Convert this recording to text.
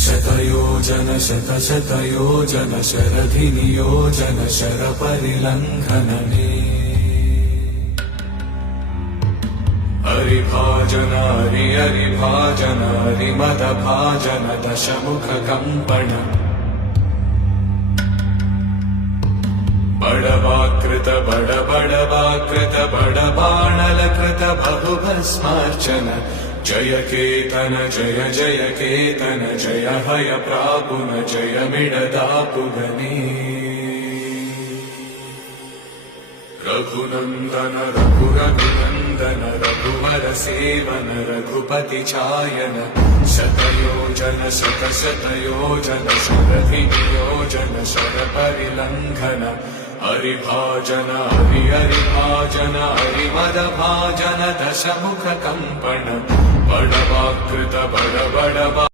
शतयोजन शतशतयोजन शरधिनियोजन शरपरिलङ्घनने हरिभाजन हरिभाजन हरिमदभाजन दशमुखकम्पण बडवाकृत बडवाकृत बडबाणलकृत बहुभस्मार्चन जय केतन जय जय केतन जय हय प्रापुन जय मिडदापुगने रघुनन्दन रघुरघुनन्दन रघुवर सेवन रघुपति चायन शतयोजन शतशतयोजन शरधिनियोजन शरपरिलङ्घन हरिभाजन हरिभाजन हरिमदभाजन दशमुखकम्पण बडवाकृत बडबडवा